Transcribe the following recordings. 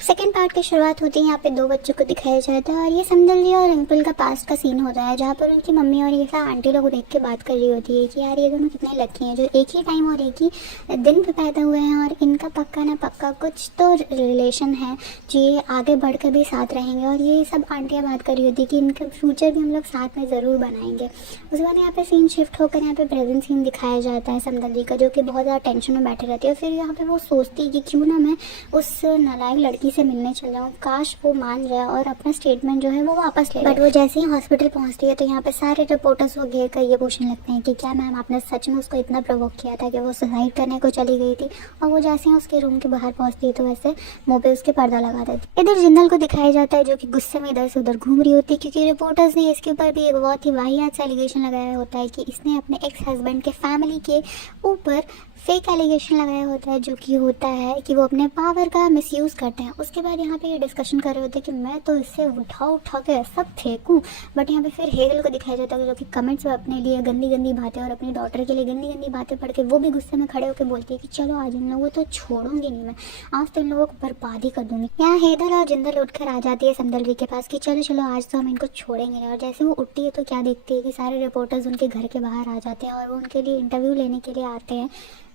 Second part की शुरुआत होती है। यहाँ पे दो बच्चों को दिखाया जाता है और ये समदल और अंकुल का पास्ट का सीन होता है, जहाँ पर उनकी मम्मी और ये सब आंटी लोग देख के बात कर रही होती है कि यार ये दोनों कितने लकी हैं जो एक ही टाइम और एक ही दिन पे पैदा हुए हैं और इनका पक्का ना पक्का कुछ तो रिलेशन है जो ये आगे बढ़कर भी साथ रहेंगे। और ये सब आंटियाँ बात कर रही होती है कि इनका फ्यूचर भी हम लोग साथ में ज़रूर बनाएंगे। उसके बाद यहाँ पे सीन शिफ्ट होकर यहाँ पे प्रेजेंट सीन दिखाया जाता है समदल का, जो कि बहुत ज़्यादा टेंशन में बैठे रहती है। फिर यहाँ पे वो सोचती है कि क्यों ना मैं उस नालायक लड़की से मिलने चल जाऊँ, काश वो मान जाए और अपना स्टेटमेंट जो है वो वापस ले। बट वो जैसे ही हॉस्पिटल पहुंचती है तो यहाँ पे सारे रिपोर्टर्स वो घेर कर ये पूछने लगते हैं कि क्या मैम आपने सच में उसको इतना प्रोवोक किया था कि वो सुसाइड करने को चली गई थी। और वो जैसे ही उसके रूम के बाहर पहुंचती है तो वैसे मुंह पे उसके पर्दा लगा देती। इधर जिंदल को दिखाया जाता है जो कि गुस्से में इधर से उधर घूम रही होती है, क्योंकि रिपोर्टर्स ने इसके ऊपर भी एक बहुत ही वाहियात सा एलिगेशन लगाया होता है कि इसने अपने एक्स हस्बैंड के फैमिली के ऊपर फेक एलिगेशन लगाया होता है, जो कि होता है कि वो अपने पावर का मिसयूज़ करते हैं। उसके बाद यहाँ पे ये डिस्कशन कर रहे होते हैं कि मैं तो इससे उठा के सब फेंकूं। बट यहाँ पे फिर हेगल को दिखाया जाता है जो कि कमेंट्स में अपने लिए गंदी गंदी बातें और अपनी डॉटर के लिए गंदी गंदी बातें पढ़ के वो भी गुस्से में खड़े होकर बोलती है कि चलो आज इन लोगों को तो छोड़ूंगी नहीं मैं, आज तो इन लोगों को बर्बादी कर दूंगी। यहाँ हेदल और जिंदल उठकर आ जाती है समदल के पास कि चलो चलो आज तो हम इनको छोड़ेंगे नहीं। और जैसे वो उठती है तो क्या देखती है कि सारे रिपोर्टर्स उनके घर के बाहर आ जाते हैं और वो उनके लिए इंटरव्यू लेने के लिए आते हैं।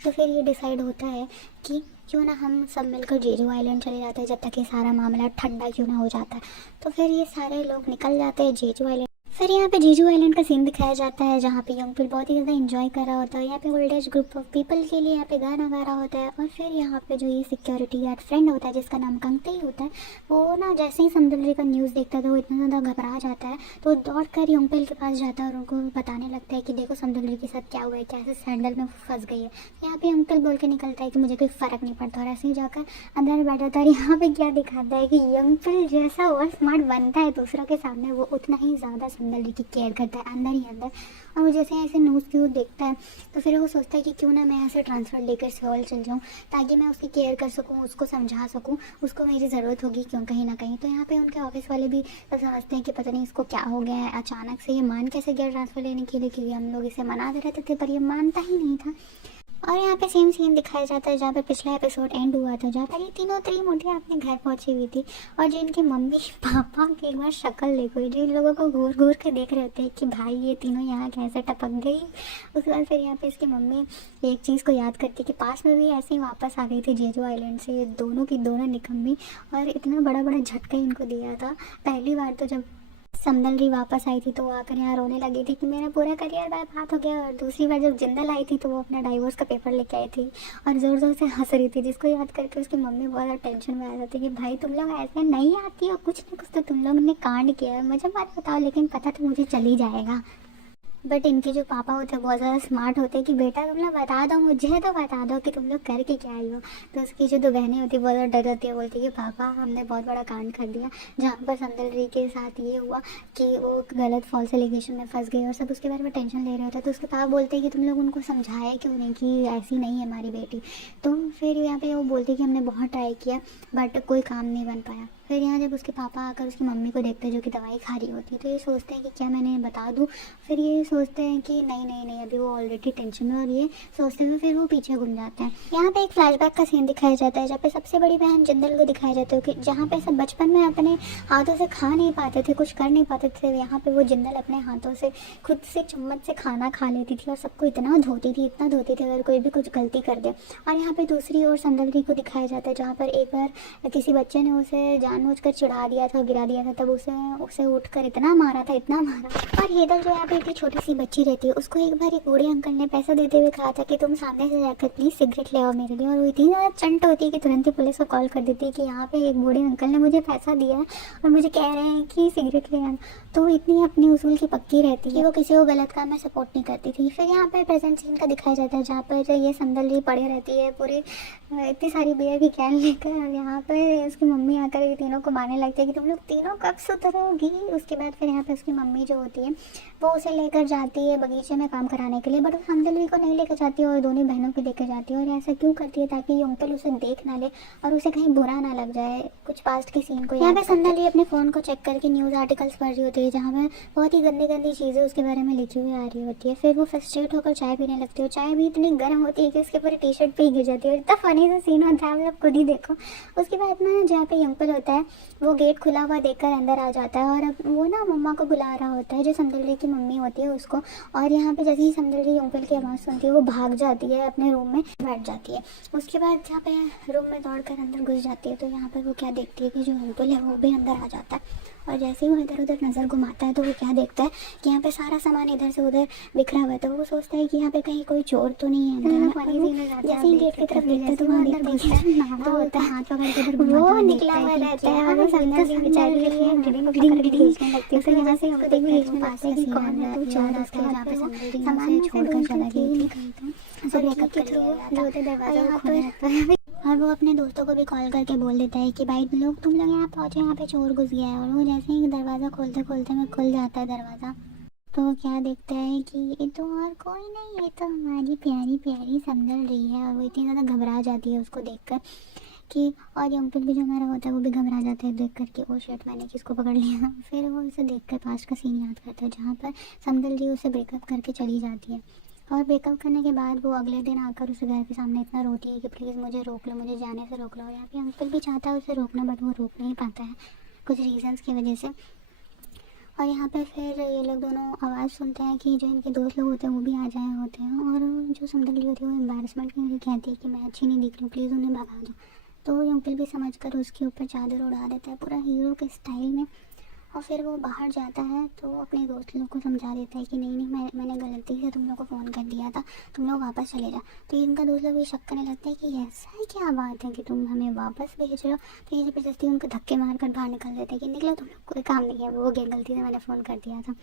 तो फिर ये डिसाइड होता है कि क्यों ना हम सब मिलकर जेजू आइलैंड चले जाते हैं जब तक ये सारा मामला ठंडा क्यों ना हो जाता है। तो फिर ये सारे लोग निकल जाते हैं जेजू आइलैंड। फिर यहाँ पे जीजू आइलैंड का सीन दिखाया जाता है जहाँ पे यंगफिल बहुत ही ज़्यादा एंजॉय कर रहा होता है। यहाँ पे old age group of people के लिए यहाँ पे गाना गा रहा होता है। और फिर यहाँ पे जो ये सिक्योरिटी गार्ड फ्रेंड होता है जिसका नाम कंगते होता है, वो ना जैसे ही समदल का न्यूज़ देखता था वो इतना ज़्यादा घबरा जाता है तो दौड़ कर यंगफिल के पास जाता है और उनको बताने लगता है कि देखो समदल के साथ क्या हुआ है, कैसे सैंडल में फंस गई है। यहाँ पे अंकल बोल के निकलता है कि मुझे कोई फ़र्क नहीं पड़ता और ऐसे ही जाकर अंदर बैठा था। और यहाँ पे क्या दिखाता है कि यंगफिल जैसा और स्मार्ट बनता है दूसरों के सामने वो उतना ही ज़्यादा समदल की केयर करता है अंदर ही अंदर। और वो जैसे ऐसे न्यूज़ क्यों देखता है तो फिर वो सोचता है कि क्यों ना मैं ऐसे ट्रांसफ़र लेकर सियोल चल जाऊँ ताकि मैं उसकी केयर कर सकूँ, उसको समझा सकूँ, उसको मेरी ज़रूरत होगी क्यों कहीं ना कहीं। तो यहाँ पे उनके ऑफिस वाले भी सब समझते हैं कि पता नहीं इसको क्या हो गया है, अचानक से ये मान कैसे गया ट्रांसफ़र लेने के लिए, क्योंकि हम लोग इसे मना दे रहे थे पर ये मानता ही नहीं था। और यहाँ पे सेम सीन दिखाया जाता है जहाँ पे पिछला एपिसोड एंड हुआ था, जहाँ पर ये तीनों त्रिमुर्तियाँ अपने घर पहुँची हुई थी और जो इनके मम्मी पापा की एक बार शक्ल देखो, जो इन लोगों को घूर घूर के देख रहे होते हैं कि भाई ये तीनों यहाँ कैसे टपक गई। उसके बाद फिर यहाँ पे इसकी मम्मी एक चीज़ को याद करती है कि पास में भी ऐसे ही वापस आ गई थी जेजू आइलैंड से ये दोनों की दोनों निकम्मी, और इतना बड़ा बड़ा झटका इनको दिया था। पहली बार तो जब समदल वापस आई थी तो वो आकर यहाँ रोने लगी थी कि मेरा पूरा करियर बर्बाद हो गया। और दूसरी बार जब जिंदल आई थी तो वो अपना डाइवोर्स का पेपर लेके आई थी और ज़ोर ज़ोर से हंस रही थी, जिसको याद करके उसकी मम्मी बहुत ज़्यादा टेंशन में आ जाती कि भाई तुम लोग ऐसे नहीं आती हो, कुछ ना कुछ तो तुम लोग ने कांड किया है, मुझे बात बताओ लेकिन पता तो मुझे चल ही जाएगा। बट इनके जो पापा होते हैं बहुत ज़्यादा स्मार्ट होते हैं कि बेटा तुम लोग बता दो, मुझे तो बता दो कि तुम लोग करके क्या आई हो। तो उसकी जो दो बहनें होती है बहुत ज़्यादा डर जाती है, बोलती है कि पापा हमने बहुत बड़ा कांड कर दिया, जहाँ पर समदल के साथ ये हुआ कि वो गलत फॉल्स एलिगेशन में फंस गई और सब उसके बारे में टेंशन ले रहे होते हैं। तो उसके पापा बोलते हैं कि तुम लोग उनको समझाए क्यों नहीं कि ऐसी नहीं है हमारी बेटी। तो फिर यहाँ पे वो बोलते हैं कि हमने बहुत ट्राई किया बट कोई काम नहीं बन पाया। फिर यहाँ जब उसके पापा आकर उसकी मम्मी को देखते हैं जो कि दवाई खा रही होती है तो ये सोचते हैं कि क्या मैंने बता दूँ। फिर ये सोचते हैं कि नहीं नहीं नहीं, अभी वो ऑलरेडी टेंशन में, और ये सोचते हुए फिर वो पीछे घूम जाते हैं। यहाँ पे एक फ्लैशबैक का सीन दिखाया जाता है जहाँ पे सबसे बड़ी बहन जिंदल को दिखाया जाता है कि जहाँ पे सब बचपन में अपने हाथों से खा नहीं पाते थे, कुछ कर नहीं पाते थे, यहाँ पे वो जिंदल अपने हाथों से खुद से चम्मच से खाना खा लेती थी और सबको इतना धोती थी अगर कोई भी कुछ गलती कर दे। और यहाँ पे दूसरी ओर समदल को दिखाया जाता है जहाँ पर एक बार किसी बच्चे ने उसे जानबूझकर चिढ़ा दिया था, गिरा दिया था, तब उसे उठकर इतना मारा। और हेदल जो यहाँ पे इतनी छोटी सी बच्ची रहती है उसको एक बार एक बूढ़े अंकल ने पैसा देते हुए कहा था कि तुम सामने से जाकर प्लीज़ सिगरेट ले आओ मेरे लिए, और वो इतनी ज़्यादा चंट होती है कि तुरंत ही पुलिस को कॉल कर देती है कि यहाँ पे एक बूढ़े अंकल ने मुझे पैसा दिया है और मुझे कह रहे हैं कि सिगरेट ले आना। तो वो इतनी अपनी उसूल की पक्की रहती है कि वो किसी को गलत काम में सपोर्ट नहीं करती थी। फिर यहाँ पर प्रेजेंट सीन का दिखाया जाता है जहाँ पर ये समदल पड़े रहती है पूरे इतनी सारी बियर की कैन लेकर, और यहाँ पर उसकी मम्मी आकर इतनी तीनों को मारने लगते हैं कि तुम लोग तीनों कब सुधरोगी। उसके बाद फिर यहाँ पे उसकी मम्मी जो होती है वो उसे लेकर जाती है बगीचे में काम कराने के लिए, बट वो समदलवी को नहीं लेकर जाती है और दोनों बहनों को लेकर जाती है। और ऐसा क्यों करती है, ताकि ये अंकल उसे देख ना ले और उसे कहीं बुरा ना लग जाए, कुछ पास्ट के सीन को। यहाँ पे समदलवी अपने फ़ोन को चेक करके न्यूज़ आर्टिकल्स पढ़ रही होती है जहाँ पर बहुत ही गंदी गंदी चीज़ें उसके बारे में लिखी हुई आ रही होती है। फिर वो फ्रस्ट्रेट होकर चाय पीने लगती है। चाय भी इतनी गर्म होती है कि उसके पूरे टी शर्ट पे ही गिर जाती है। इतना फनी सा सीन होता है, आप लोग खुद ही देखो। उसके बाद ना जहाँ पे अंकल होता है वो गेट खुला हुआ देखकर अंदर आ जाता है और अब वो ना मम्मा को बुला रहा होता है, जो समदलवी की मम्मी होती है उसको। और यहाँ पे जैसे ही समदलवी अंकल की आवाज़ सुनती है वो भाग जाती है, अपने रूम में बैठ जाती है। उसके बाद जहाँ पे रूम में दौड़कर अंदर घुस जाती है तो यहाँ पर वो क्या देखती है कि जो अंकल है वो भी अंदर आ जाता है। और जैसे ही वो इधर उधर नज़र घुमाता है तो वो क्या देखता है कि यहाँ पे सारा सामान इधर से उधर बिखरा हुआ है। तो वो सोचता है कि यहाँ पे कहीं कोई चोर तो नहीं है अंदर। जैसे ही गेट की तरफ देखता है तो वहाँ अंदर घुसता है, तो होता है हाथ पकड़ के इधर वो निकला हुआ रहता है और वो समदलवी बेचारी खींचने लगती है। तो यहाँ से हमको देखने को पास है कि कौन है तू चोर, उसके जहाँ पे समदलवी सामान छोड़कर चला गई थी सब मेकअप के थ्रू जो होते दरवाजा खोला जाता है। और वो अपने दोस्तों को भी कॉल करके बोल देता है कि भाई तुम लोग यहाँ पहुँचे, यहाँ पे चोर घुस गया है। और वो जैसे ही दरवाज़ा खोलते खोलते में खुल जाता है दरवाज़ा, तो वो क्या देखता है कि ये तो और कोई नहीं, ये तो हमारी प्यारी प्यारी समदलवी है। और वो इतनी ज़्यादा घबरा जाती है उसको देखकर कि, और ये अंकल भी जो हमारा होता है वो भी घबरा जाता है देख कर के, ओ शिट मैंने किसको पकड़ लिया। फिर वो उसे देख कर पास का सीन याद करता है जहाँ पर समदलवी उसे ब्रेकअप करके चली जाती है। और ब्रेकअप करने के बाद वो अगले दिन आकर उसे घर के सामने इतना रोती है कि प्लीज़ मुझे रोक लो, मुझे जाने से रोक लो। और यहाँ पे अंकल भी चाहता है उसे रोकना, बट वो रोक नहीं पाता है कुछ रीजंस की वजह से। और यहाँ पे फिर ये लोग दोनों आवाज़ सुनते हैं कि जो इनके दोस्त लोग होते हैं वो भी आ जाए होते हैं। और जो समदलवी होती है वो एम्बेरसमेंट के लिए कहती है कि मैं अच्छी नहीं दिख रही हूँ, प्लीज़ उन्हें भगा दो। तो अंकल भी समझ कर उसके ऊपर चादर उड़ा देता है पूरा हीरो के स्टाइल में। और फिर वो बाहर जाता है तो अपने दोस्त लोग को समझा देता है कि नहीं मैंने गलती से तुम लोग को फ़ोन कर दिया था, तुम लोग वापस चले जाओ। तो इनका दोस्त लोग भी शक करने लगता है कि ऐसा है क्या बात है कि तुम हमें वापस भेज रहे हो। तो ये ज़बरदस्ती उनको धक्के मार कर बाहर निकल देते हैं कि निकलो, तुम लोग कोई काम नहीं है, वो हो गया, गलती से मैंने फ़ोन कर दिया था।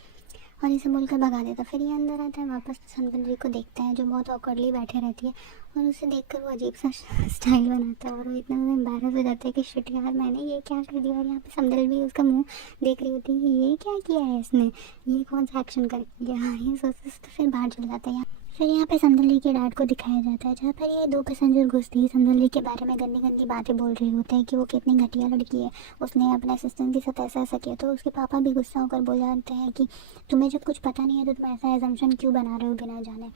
और इसे बोलकर भगा देता। फिर ये अंदर आता है वापस, समदलवी को देखता है जो बहुत ऑकवर्डली बैठे रहती है और उसे देखकर वो अजीब सा स्टाइल बनाता है। और वो इतना ज़्यादा एम्बैरस हो जाता है कि शिट यार मैंने ये क्या कर दिया। और यहाँ पे समदलवी उसका मुंह देख रही होती है कि ये क्या किया है इसने, ये कौन सा एक्शन कर दिया, ये सोचते तो फिर बाहर चल जाता है। फिर यहाँ पे समदलवी के डैड को दिखाया जाता है जहाँ पर ये दो पैसेंजर घुसते ही समदलवी के बारे में गंदी गंदी बातें बोल रहे होते हैं कि वो कितनी घटिया लड़की है, उसने अपने असिस्टेंट के साथ ऐसा ऐसा किया। तो उसके पापा भी गुस्सा होकर बोल जाते हैं कि तुम्हें जब कुछ पता नहीं है तो तुम ऐसा एजम्पशन क्यों बना रहे हो बिना जाने।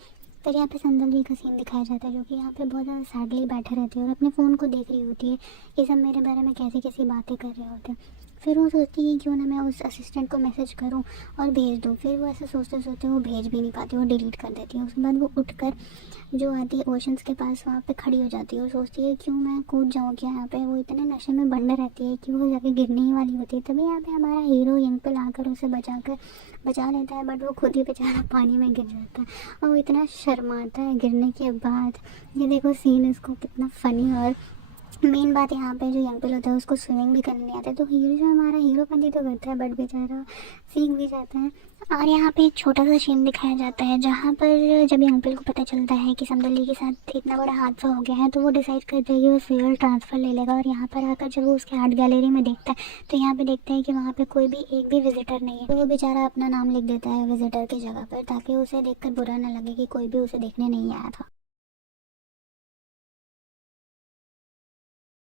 फिर यहाँ पे समदलवी का सीन दिखाया जाता है जो कि यहाँ पे बहुत ज़्यादा सैडली बैठे रहती है और अपने फ़ोन को देख रही होती है कि सब मेरे बारे में कैसी कैसी बातें कर रहे होते हैं। फिर वो सोचती है क्यों ना मैं उस असिस्टेंट को मैसेज करूं और भेज दूं। फिर वो ऐसे सोचते सोचते वो भेज भी नहीं पाती, वो डिलीट कर देती है। उसके बाद वो उठकर जो आती है ओशंस के पास वहाँ पे खड़ी हो जाती है और सोचती है क्यों मैं कूद जाऊँ क्या यहाँ पे। वो इतने नशे में बंद रहती है कि वो जाके गिरने ही वाली होती है। तभी यहाँ पे हमारा हीरो यंग पे लाकर उसे बचा लेता है, बट वो खुद ही बेचारा पानी में गिर जाता है और वो इतना शर्माता है गिरने के बाद। ये देखो सीन इसको कितना फ़नी। और मेन बात यहाँ पे जो यंग होता है उसको स्विमिंग भी करने नहीं आता है, तो हीरो जो हमारा हीरोपंती तो करता है बट बेचारा सीख भी जाता है। और यहाँ पे एक छोटा सा सीन दिखाया जाता है जहाँ पर जब यंग को पता चलता है कि समदलवी के साथ इतना बड़ा हादसा हो गया है तो वो डिसाइड करता है कि वो सिविल ट्रांसफ़र ले लेगा। और यहाँ पर आकर जब वो उसके आर्ट गैलरी में देखता है तो यहाँ पे देखता है कि वहाँ पे कोई भी एक भी विजिटर नहीं है। तो वो बेचारा अपना नाम लिख देता है विजिटर की जगह पर ताकि उसे देखकर बुरा ना लगे कि कोई भी उसे देखने नहीं आया था।